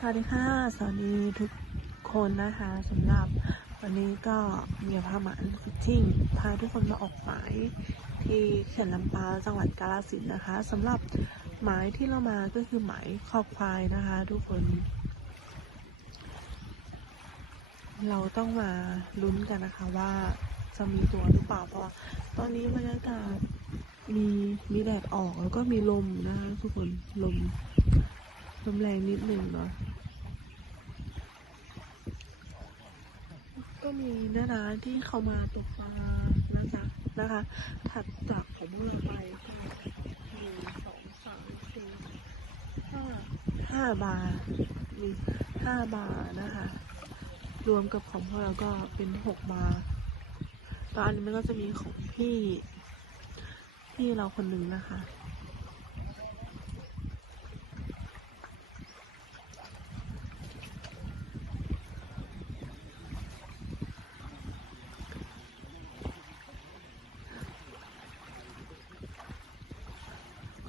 สวัสดีค่ะ สวัสดีทุกคนนะคะสำหรับวันนี้ก็มีพาหมานฟิตติ้งพาทุกคนมาออกหมายที่เขื่อนลำปาจังหวัดกาฬสินธุ์นะคะสำหรับหมายที่เรามาก็คือหมายคอควายนะคะ ทุกคน เราต้องมาลุ้นกันนะคะว่าจะมีตัวหรือเปล่าเพราะตอนนี้บรรยากาศมีมีแดดออกแล้วก็มีลมนะคะทุกคนลมลมแรงนิดหนึ่งเนาะ ก็มีนานาที่เขามาตกปลานะจ๊ะนะคะ ถัดจากของพวกเราไปก็หนึ่งสองสามสี่ห้าห้าบาร์มีห้าบาร์นะคะ รวมกับของพวกเราก็เป็นหกบาร์ตอนนี้มันก็จะมีของพี่พี่เราคนหนึ่งนะคะ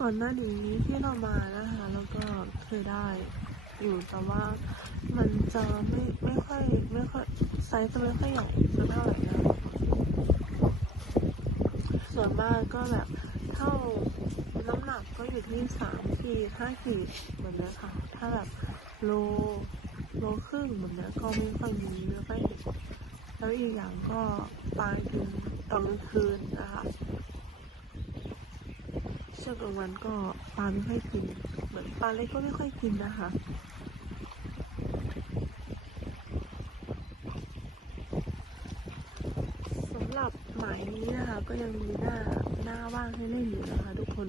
อนหน้านี้ที่เรามานะคะแล้วก็เคยได้อยู่แต่ว่ามันจะไม่ไม่ค่อยไม่ค่อยไซส์จะไม่ค่อยใหญ่สักเท่าไหร่นะส่วนมากก็แบบเท่าน้ำหนักก็อยู่ที่สามขีดห้าขีดเหมือนเนี้ค่ะ ถ้าแบบโลโลครึ่งเหมือนเนี้ก็ไม่ค่อยมีไม่ค่อยเห็นแล้วอีกอย่างก็ปลายถึงตอนกลางคืนนะ ช่วงกลางวันก็ปลาไม่ค่อยกิน เหมือนปลาเล็กก็ไม่ค่อยกินนะคะ สำหรับหมายนี้นะคะ ก็ยังมีหน้าหน้าว่างให้เล่นอยู่นะคะ ทุกคน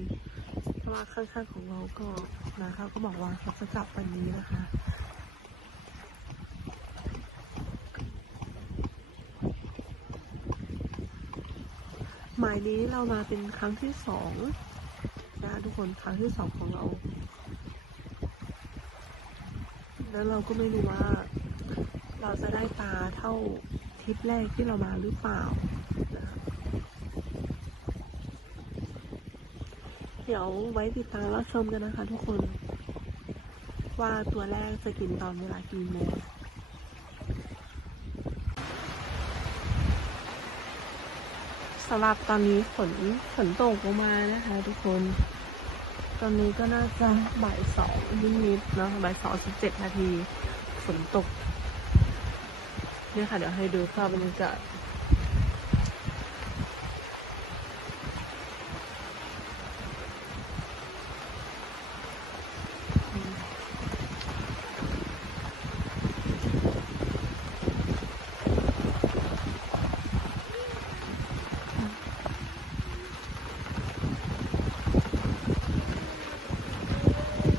เพราะว่าข้างๆของเราก็นะคะก็บอกว่าเขาจะจับวันนี้นะคะหมายนี้เรามาเป็นครั้งที่สอง นครั้งที่สองของเรา แล้วเราก็ไม่รู้ว่า เราจะได้ปลาเท่าทริปแรกที่เรามาหรือเปล่านะคะเดี๋ยวไว้ติดตามรับชมกันนะคะทุกคน ว่าตัวแรกจะกินตอนเวลากี่โมงสำหรับตอนนี้ฝนฝนตกลงมานะคะทุกคน ตอนนี้ก็น่าจะบ่ายสองนิดๆเนาะบ่ายสองสิบเจ็ดนาทีฝนตกเนี่ยค่ะ เดี๋ยวให้ดูภาพบรรยากาศ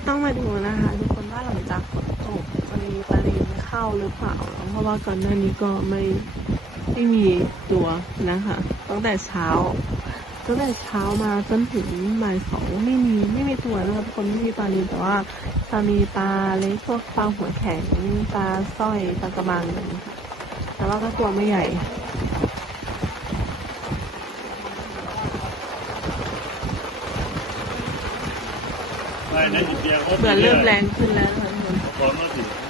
ต้องมาดูนะคะ ทุกคนว่าหลังจากฝนตกจะมีปลาเรนเข้าหรือเปล่าเนอะเพราะว่าก่อนหน้านี้ก็ไม่ไม่มีตัวนะคะตั้งแต่เช้าตั้งแต่เช้ามาจนถึงบ่ายสองไม่มีไม่มีตัวนะคะทุกคนไม่มีปลาเรนแต่ว่าจะมีปลาเล็กพวกปลาหัวแข็งปลาสร้อยปลากระมังอะไรอย่างเงี้ยค่ะแต่ว่าก็ตัวไม่ใหญ่ไม่นะอินเดียเขาเบื่อเริ่มแรงขึ้นแล้วค่ะ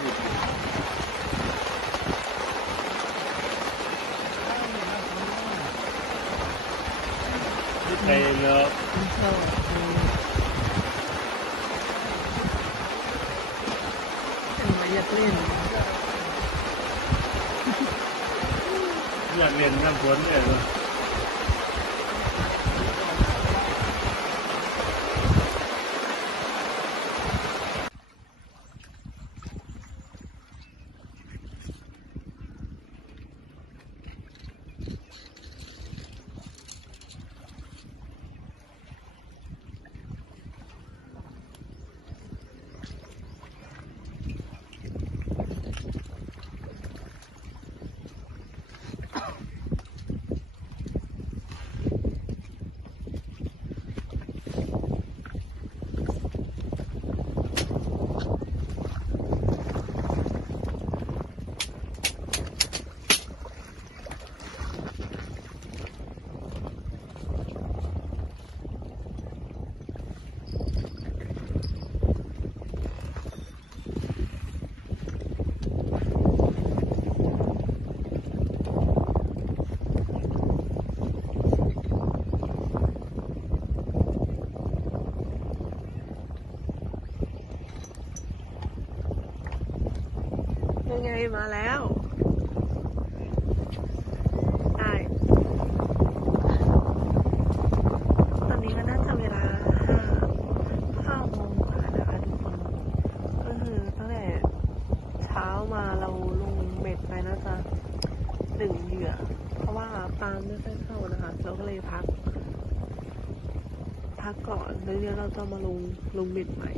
มาแล้วได้ตอนนี้ก็น่าจะเวลาห้าห้าโมงกว่านะคะทุกคนก็คือตั้งแต่เช้ามาเราลงเบ็ดไปน่าจะหนึ่งเหยื่อ เพราะว่าปลาไม่ค่อยเข้านะคะ เราก็เลยพัก พักก่อนแล้วเดี๋ยวเราจะมาลงลงเบ็ดใหม่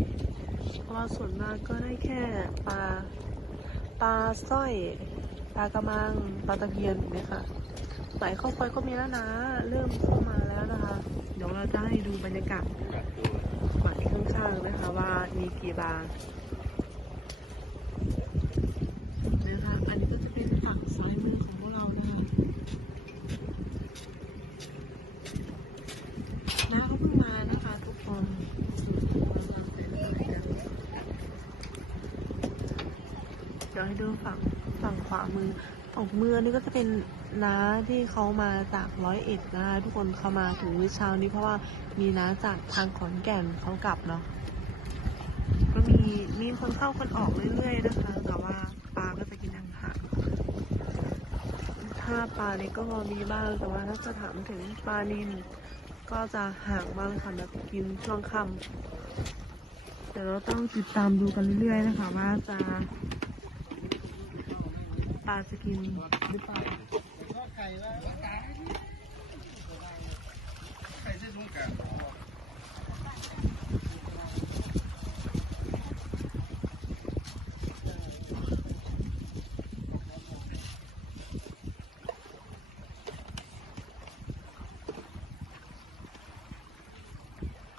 เพราะว่าส่วนมากก็ได้แค่ ปลาสร้อยปลากระมังปลาตะเพียนเนี่ยค่ะหมายเข้าไปก็มีแล้วนะ เริ่มเข้ามาแล้วนะคะ เดี๋ยวเราจะให้ดูบรรยากาศหมายข้างๆนะคะว่ามีกี่บาร์นะคะ อันนี้ก็จะเป็นฝั่งซ้ายมือของพวกเรานะคะน้าเขาเพิ่งมานะคะ ทุกคนเดี๋ยวให้ดูฝั่งฝั่งขวามือออกมือนนี้ก็จะเป็นน้าที่เขามาจากร้อยเอ็ดนะคะทุกคนเขามาถึงเช้านี้เพราะว่ามีน้าจากทางขอนแก่นเขากลับเนาะก็มีมีคนเข้าคนออกเรื่อยๆนะคะแต่ว่าปลาก็จะกินห่างๆถ้าปลาเล็กก็พอมีบ้างแต่ว่าถ้าจะถามถึงปลานิลก็จะห่างบ้างค่ะแบบกินช่วงค่ำเดี๋ยวเราต้องติดตามดูกันเรื่อยๆนะคะ ว่าจะ ปลาจะกินอเปล่าไข่แล้วไข่ที่ลุงกัน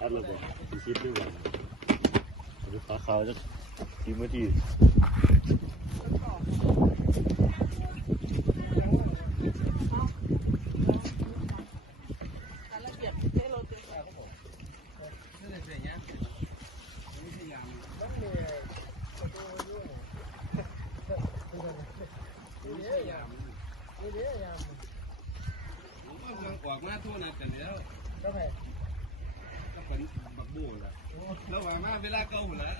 อัดระบิดคิดด้วยกันหรือปลาขาวจะกินเมื่อที ไม่ได้เสียงเงี้ยไม่พยายามต้องมีประตูด้วยนี่พยายามนี่พยายามผมก็มัน ออกมาทั่วนัดกันแล้วก็ไปก็เป็นบักบูแหละแล้วว่ามาเวลาเก่าหมดแล้ว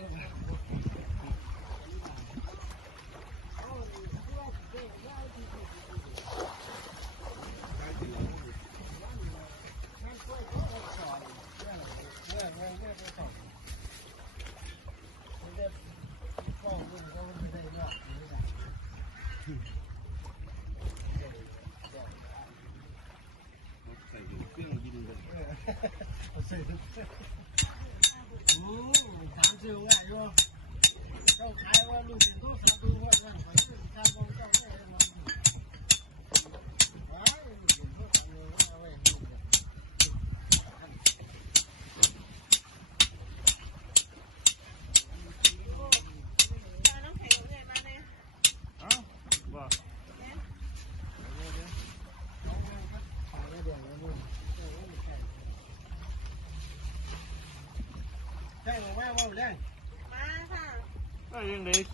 Thank you.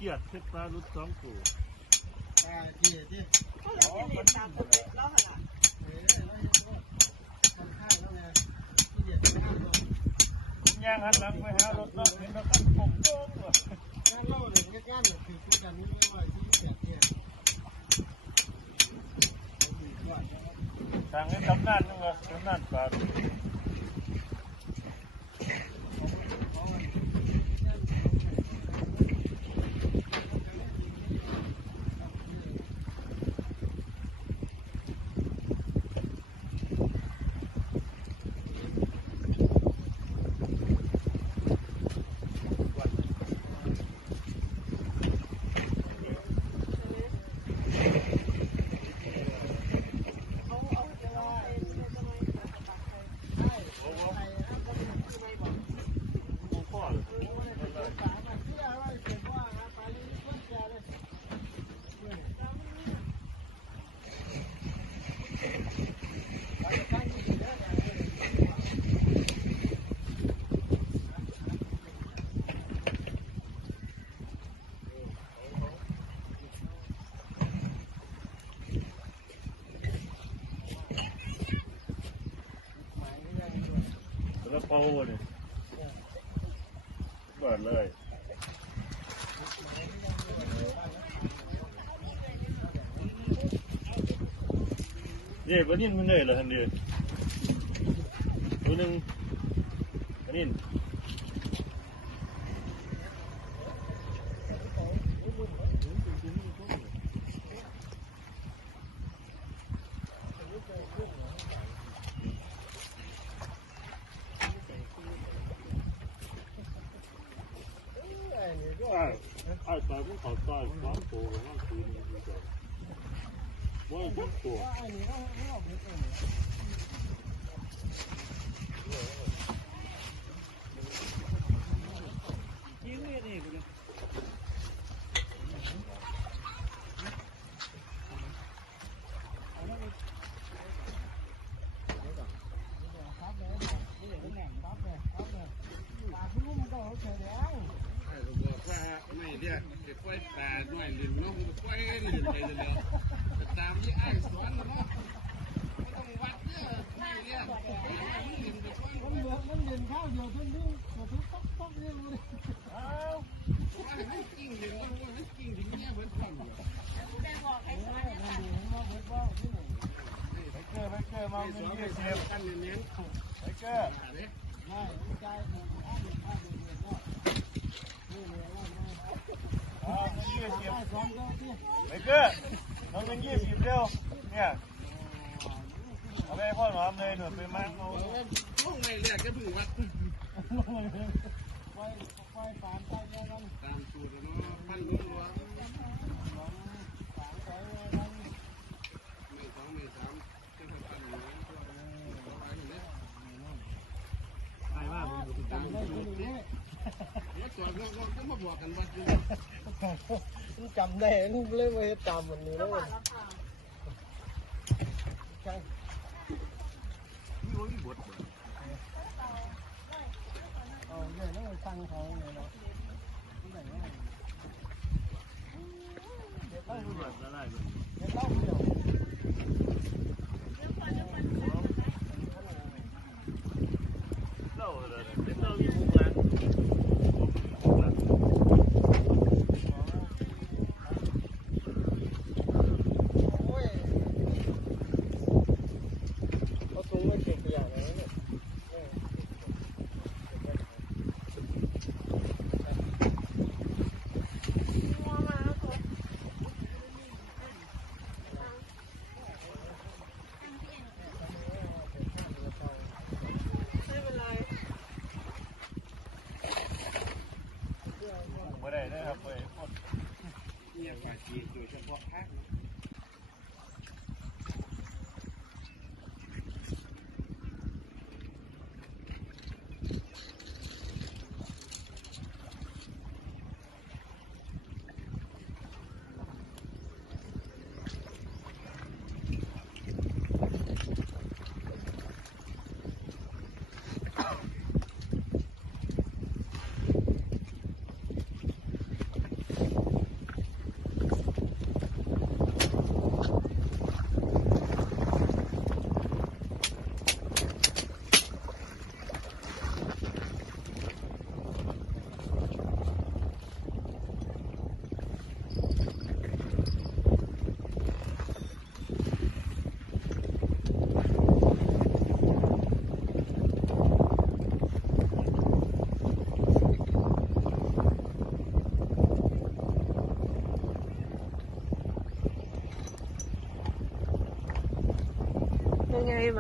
เกียดเพชรปลาลุดสองตัวอ่าที่ที่เออแล้วเห็นว่าทำข้าวแล้วไงที่เด็ดไม่ได้หรอกผมย่างหันหลังไปหารถแล้วเห็นแล้วกันผมโดนว่ะงเล่าเนี่ยมันก็งานแบบคือคือกันนี่ไม่ว่าที่แปดเนี่นนึงวะทำงานปลา บ่นี่เปิดเลยนี่ปนี้มันเหนื่อยเหรอท่านเดียวตัวหนึ่งปนิน เขาตายสามตัวกันนั่นคือมันดีจังว่าทุกตัว ไอ้นี่ก็ไม่ออกเลย ยิงเลยนี่กูเลย ครับเลยนี่เป็นแหล่งครับเลยครับเลยปากลูกมันก็โอเคแล้ว บอกว่าไม่เรียกเด็กไฟตาหน่อยลินน้องไฟลินไปเลยแล้วตามที่ไอ้สอนนะมั้งไม่ต้องวัดเนี่ยไม่เรียกลินไปไฟ มันเหลือมันเดินข้าวเดียวทั้งนี้ก็ทุกป๊อกป๊อกเนี่ยเลย ว่าให้กิ้งลินว่าให้กิ้งถึงเนี่ยเหมือนกัน มันดีมันมองเห็นว่าที่ไหน ไป เจอไปเจอมาเงินยี่สิบกันเน้นไอ้เจ้าๆเนี่ยไม่ใจมันอ้าวอ้าวเดือดก็นี่เลยว่าไม่เอาเงินยี่สิบได้สองก็ที่ไอ้เจ้าเอาเงินยี่สิบเร็วเนี่ยเอาไปพ่อหนอมเลยหนูไปมั่งเอาช่วงไม่เรียกก็ถึงวัดไฟไฟปานไปแล้วกันตามสูตรเนาะพันเงินวัดสองสามไปแล้วกัน ไม่สองไม่สามจะทำกันอยู่นะตัวไปเนี่ย ไอ้ ว่าผมอยู่ที่ต่างนี่แล้วตัวก็ก็มาบอกกันวัดอยู่มันจำได้ลูกเลยว่าจำมันนี่แล้วใช่นี่ว่ามีบทเอาเนี่ยแล้วฟังเขาเนี่ยเนาะเดี๋ยวต้องดอะไรเดเดี๋ยวต้องเดี๋ยว เล่าเลยเป็นเล่าที่มุกนะมุกนะ โอ้ยเอาถุงมาเก็บขยะไหนเนี่ย ไม่เป็นไร ไม่ได้นะครับ เว้ยเนี่ยกว่าจีโดยเฉพาะภาค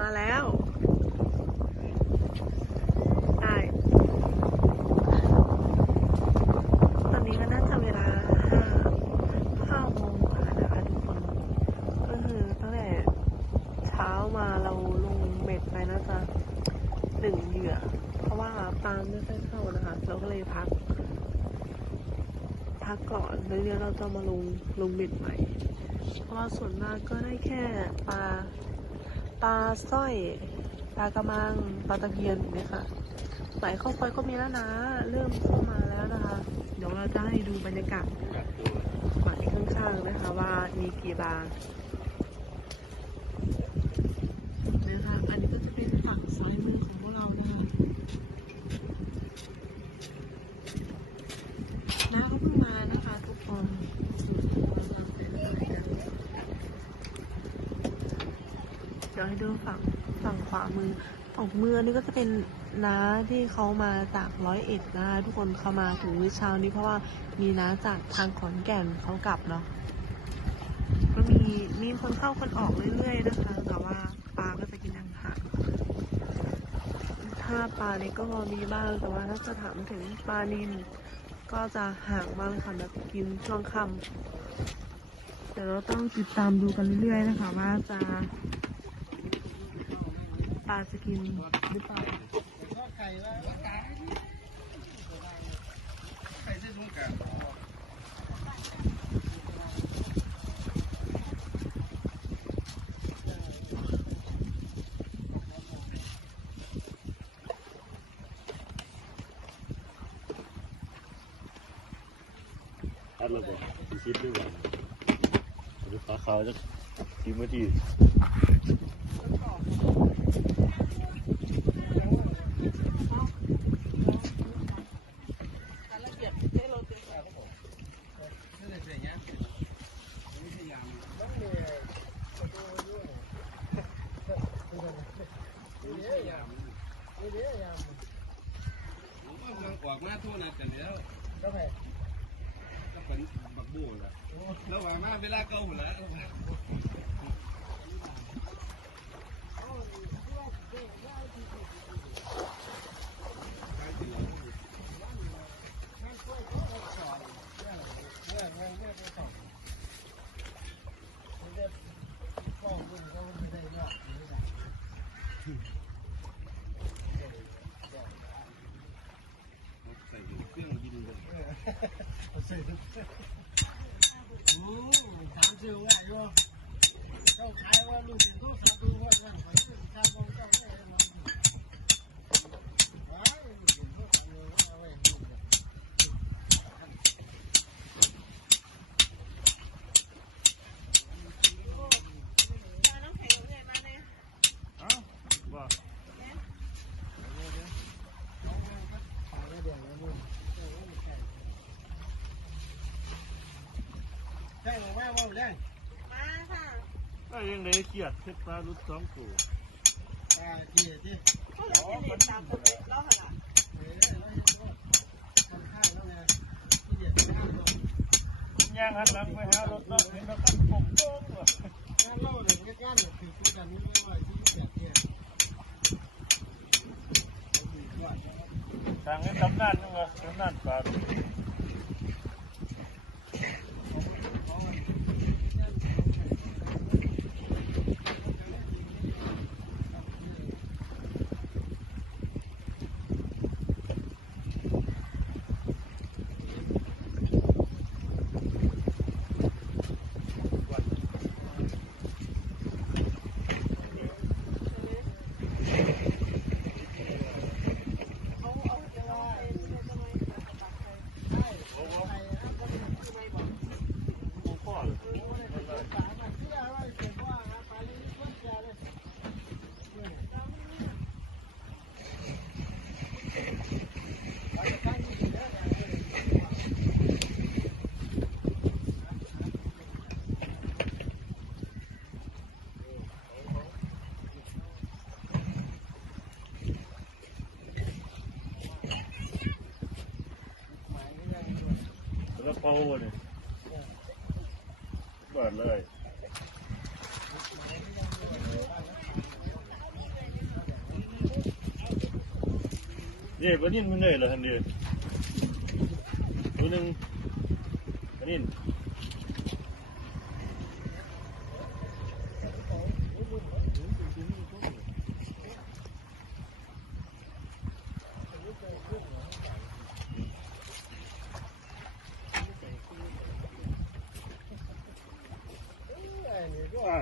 มาแล้วใช่ตอนนี้ก็น่าจะเวลาห้าห้าโมงกว่านะคะทุกคน ก็คือตั้งแต่เช้ามาเราลงเบ็ดไปน่าจะหนึ่งเหยื่อ เพราะว่าปลาไม่ค่อยเข้านะคะ เราก็เลยพัก พักก่อนแล้วเดี๋ยวเราจะมาลงลงเบ็ดใหม่ เพราะว่าส่วนมากก็ได้ สร้อย ปลากระมัง ปลาตะเพียนเนี่ยค่ะหมายเข้าไปก็มีแล้วนะ เริ่มเข้ามาแล้วนะคะ เดี๋ยวเราจะให้ดูบรรยากาศหมายข้างๆนะคะว่ามีกี่บาร์นะคะ อันนี้ก็จะเป็นฝั่งซ้ายมือของพวกเรานะคะน้าก็เพิ่งมานะคะทุกคน เดี๋ยวให้ดู ฝั่งฝั่งขวามือฝั่งมือนี่ก็จะเป็นน้าที่เขามาจากร้อยเอ็ดนะคะทุกคนเขามาถึงมื้อเช้านี้เพราะว่ามีน้าจากทางขอนแก่นเขากลับเนาะก็มีมีคนเข้าคนออกเรื่อยๆนะคะ แต่ว่าปลาก็จะกินห่างถ้าปลาเนี่ยก็พอมีบ้างแต่ว่าถ้าจะถามถึงปลานิลก็จะห่างบ้างค่ะแบบกินช่วงค่ำเดี๋ยวเราต้องติดตามดูกันเรื่อยๆนะคะ ว่าจะ ลาจะกินหรือเปล่าก็ไก่ว่าใครจะสงการอัดระบบชิดด้วยกันหรือขาขาวจะกินมาที ไม่ได้เสียงยังไม่พยายาม ต้องมีประตูด้วย ไม่พยายาม นี่เดี๋ยวยาม ผมว่า มันออกมาทั่วนัดกันแล้วก็ไปก็เป็นบักบูแล้วแล้วว่ามาเวลาเก่าแล้ว เมื่อเมื่อเมื่อไปสองมันจะฟองมันก็ไม่ได้ยอดไม่ได้ ใส่เครื่องบินเลย ใส่ทุกอืมสามสิบง่ายอยู่เจ้าขายว่าลูกเห็นเขาสับดูว่านั่นไปซื้อชาบงเจ้าได้มาว้ายลูกเห็นเขาสับดูว่าเอาไว้ดูกัน เอ้าว่า ใช่ไหมว่าเล่น ก็ยังได้ เครียดเพชรปลาลุดสองตัวอ่าที่ที่เออเราเห็นว่าคนข้างแล้วไงที่เด็ดข้างเราย่างหันหลังไปหารถเนาเห็นเขาตั้งผมโต้งว่ะข้างเราเนี่ยใกล้เนี่ยคือคุยกันนี่ไม่ว่าที่เด็ดเนี่ยทางให้ตำนานนะตำนานปลา แล้วเป่าวันนี้เปิดเลยเนี่วันนี้มันเหนื่อยเหรอท่านเดียวตัวหนึ่งวันนี้ ไอ้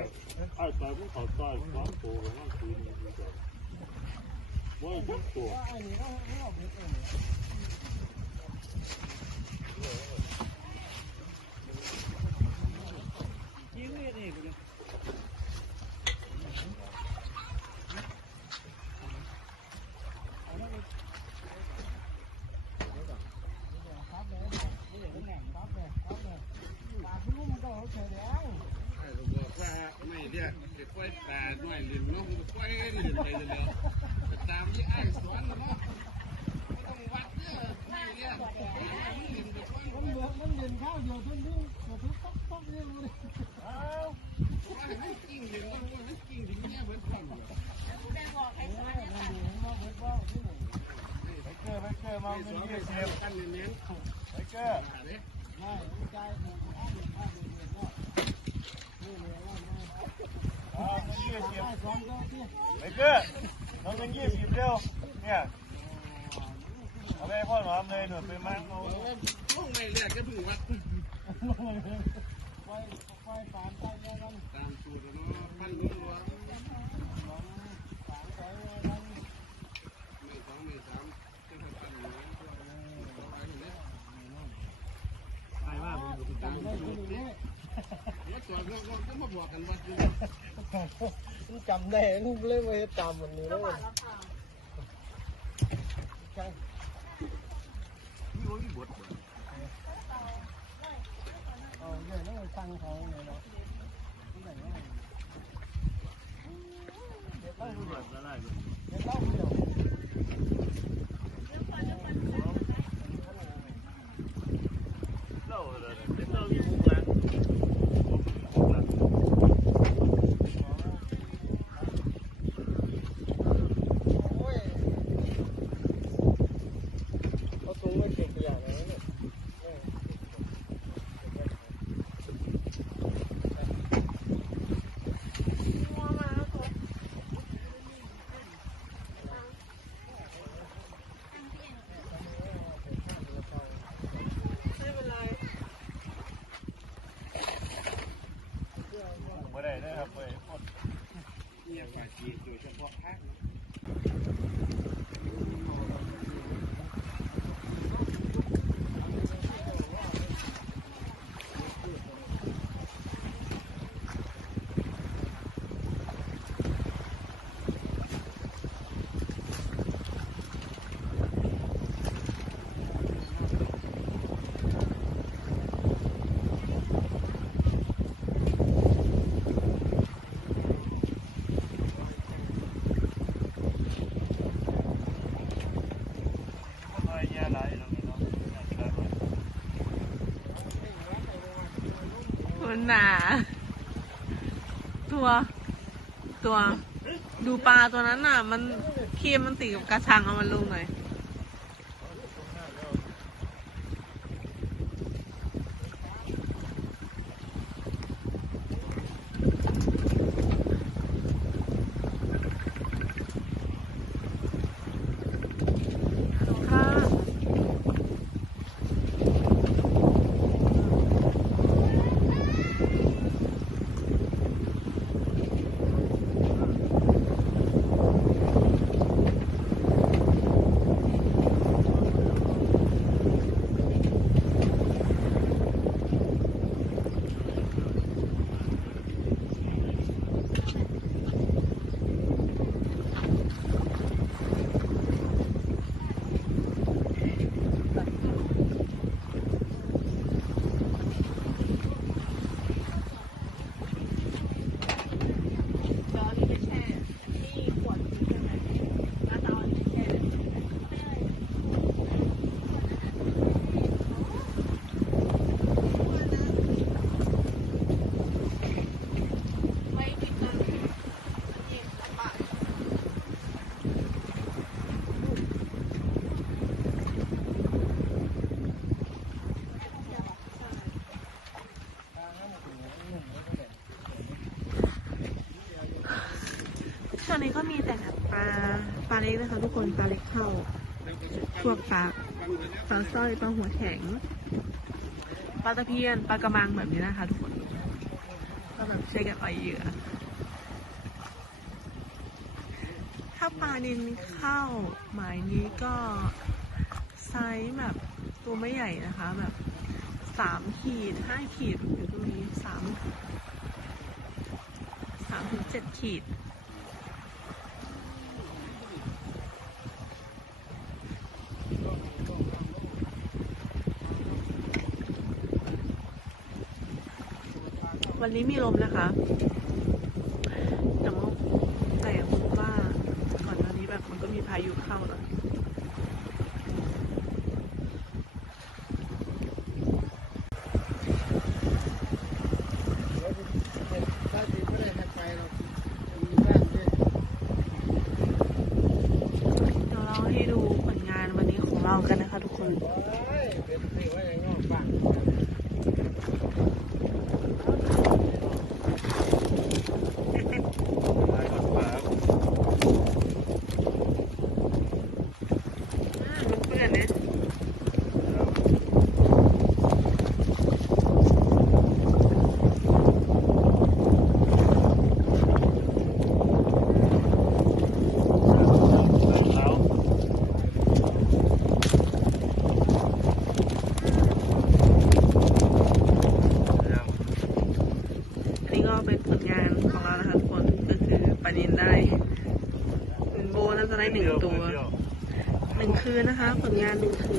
ไอ้ปลาพวกเขาตายสามตัวกันนั่งคุยกันดีกว่า ว่าทุกตัว อันนี้เราเราไม่ต้อง ยิ้มเลยนี่กูเนี่ย ครับเลยนี่เป็นแหน่งครับเลยครับเลยปากลูกมันก็โอเคแล้ว บอกว่าไม่เรียกเด็กไฟ ล่อยปลาหน่อยเล่นเนาะมันก็ปล่อยเล่นไปแล้วแต่ตามที่อ้ายสอนนะเนาะไม่ต้องวัดเด้อไม่เรียกมึงเล่นไปปล่อย มันเหลือมันเดินข้าวอยู่ทุกทุกทุกต๊อกต๊อกเนี่ยเลย ว่าให้มันกิ้งเล่นแล้วว่าให้กิ้งถึงเนี่ยเพิ่นพร้อมอยู่ ไปเกอร์ไปเกอร์มาเงินยี่สิบ กันเน้น ไปเกอร์ๆหาเด้ไม่ใจผมอ้าวอ้าวเดินเนาะนี่เลยว่ามาเอาเงินยี่สิบได้สองก็ที่ไปเกอร์เอาเงินยี่สิบเร็ว เนี่ยเอาไปพ่อหนอมเลยหน่วยไปมาเอาเอาว่าช่งไม่แรกก็เพิ่งวัดไฟไฟสามใจแล้วกันตามสูตรเนาะพันหนึ่งวัว สองสามใจแล้วกัน ไม่สองไม่สามเป็นพันหนึ่งเอาไว้เห็นไหม ไปว่าผม จำได้ที่นี่แล้วจอดรถรถก็มาบอกกันว่าคือมันจำได้ลูกเลยว่าจำมันนี่เลยพี่ว่าพี่บดเอาเดี๋ยวต้องสั่งเขาเนี่ยเนาะที่ไหนวะเดี๋ยวได้เล่าพี่บดละลายเลย เดี๋ยวเล่าเดี๋ยว เล่าเลยเป็นเล่าที่มุกหลังมุกหลัง โอ้ยเขาตุ้งไม่เก่งอย่างนั้นเนี่ย ไม่เป็นไร ไม่ได้นะครับไปหมด เนี่ยฝ่ายจีนโดยเฉพาะภาค คนน้อยแย่หลายเราเนาะอยากได้ไหม คุณ หนาตัว ตัว ดูปลาตัวนั้นน่ะ มันเคียมมันติดกับกระชังเอามันลงหน่อย ค่ะเดี๋ยวเอาอันนี้ไปแช่ นี่ขวดนี้ใช่ไหมแล้วจะเอาอันนี้ไปแช่ไม่ติดนะนี่ปะ ช่วง นี้ก็มีแต่ปลาปลาเล็กนะคะทุกคนปลาเล็กเข้าพวกปลาปลาสร้อยปลาหัวแข็งปลาตะเพียนปลากระมังแบบนี้นะคะทุกคนก็แบบใช้กับไอเหยื่อถ้าปลานินเข้าหมายนี้ก็ไซส์แบบตัวไม่ใหญ่นะคะแบบสามขีดห้าขีดอยู่ตรงนี้สามสามถึงเจ็ดขีด วันนี้มีลมนะคะแต่แต่คุณว่าก่อนหน้านี้แบบมันก็มีพายุเข้านะกันนะคะทุกคน and